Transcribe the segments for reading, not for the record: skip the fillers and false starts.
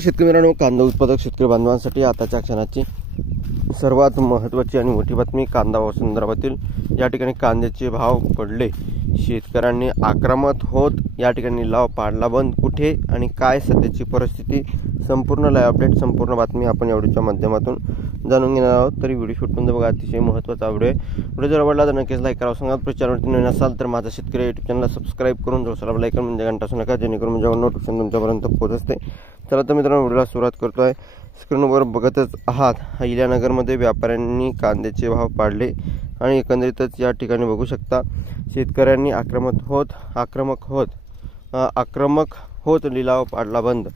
शेतकरी मित्रांनो, कांदा उत्पादक शेतकरी बांधवांसाठी आताच्या क्षणाची सर्वात महत्त्वाची आणि मोठी बातमी कांदा संदर्भातील। या ठिकाणी कांद्याचे भाव पडले, शेतकऱ्यांनी आक्रमक होत या ठिकाणी लिलाव पाडला बंद। कुठे आणि काय सध्याची परिस्थिती, संपूर्ण लाईव्ह अपडेट, संपूर्ण बातमी आपण या व्हिडिओच्या माध्यमातून जाणून घेणार आहोत। तरी व्हिडिओ शूटमध्ये बघा, अतिशय महत्त्वाचा व्हिडिओ आहे। व्हिडिओ जर आवडला तर नक्कीच लाईक करा। सांगा चॅनलवरती नवीन असाल तर माझा शेतकरी यूट्यूब चॅनलला सबस्क्राईब करून जोरदार लाईक म्हणजे घंटा असू नका, जेणेकरून जेव्हा नोटिफिकेशन तुमच्यापर्यंत पोहोचते। चला तर मित्रांनो, व्हिडिओला सुरुवात करतोय। स्क्रीनवर बघतच आहात, अहिल्यानगरमध्ये व्यापाऱ्यांनी कांद्याचे भाव पाडले आणि एकंदरीतच या ठिकाणी बघू शकता, शेतकऱ्यांनी आक्रमक होत लिलाव पाडला बंद।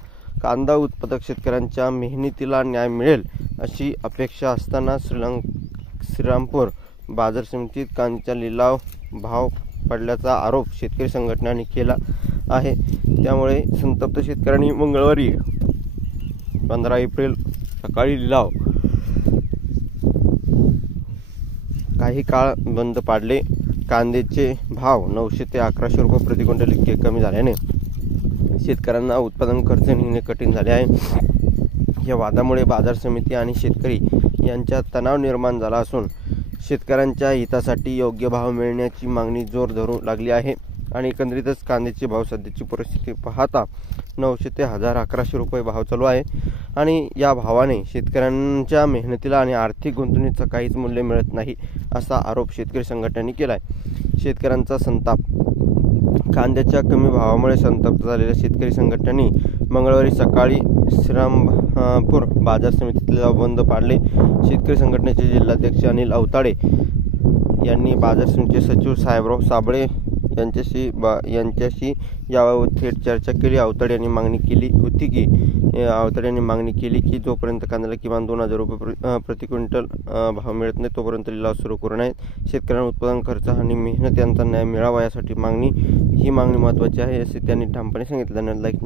कांदा उत्पादक शेतकऱ्यांच्या मेहनतीला न्याय मिळेल अशी अपेक्षा असताना श्रीरामपूर बाजार समितीत कांद्याचा लिलाव भाव पडल्याचा आरोप शेतकरी संघटनांनी केला आहे। त्यामुळे संतप्त शेतकऱ्यांनी मंगळवारी 15 एप्रिल सकाळी लिलाव काही काळ बंद पाडले। कांद्याचे भाव 900 ते 1100 रुपये प्रति क्विंटल इतके कमी झाल्याने शेतकऱ्यांना उत्पादन खर्च निघणे कठीण झाले आहे। या वादामुळे बाजार समिती आणि शेतकरी यांच्यात तणाव निर्माण झाला असून शेतकऱ्यांच्या हितासाठी योग्य भाव मिळण्याची मागणी जोर धरू लागली आहे। आणि एकंदरीतच कांद्याचे भाव सध्याची परिस्थिती पाहता 900 ते 1100 रुपये भाव चालू आहे आणि या भावाने शेतकऱ्यांच्या मेहनतीला आणि आर्थिक गुंतवणुकीचं काहीच मूल्य मिळत नाही असा आरोप शेतकरी संघटनांनी केला आहे। शेतकऱ्यांचा संताप, कांद्याच्या कमी भावामुळे संतप्त झालेल्या शेतकरी संघटनांनी मंगळवारी सकाळी श्रीरामपूर बाजार समितीत लिलाव बंद पाडले। शेतकरी संघटनेचे जिल्हाध्यक्ष अनिल अवताडे यांनी बाजार समितीचे सचिव साहेबराव साबळे यांच्याशी याबाबत थेट चर्चा केली। अवताडे यांनी मागणी केली की जोपर्यंत कांद्याला किमान 2000 रुपये प्रति क्विंटल भाव मिळत नाही तोपर्यंत लिलाव सुरू करू नयेत। शेतकऱ्यांना उत्पादन खर्च आणि मेहनत यांचा न्याय मिळावा यासाठी ही मागणी महत्त्वाची आहे असे त्यांनी ठामपणे सांगितले। धन्यवाद। लाईक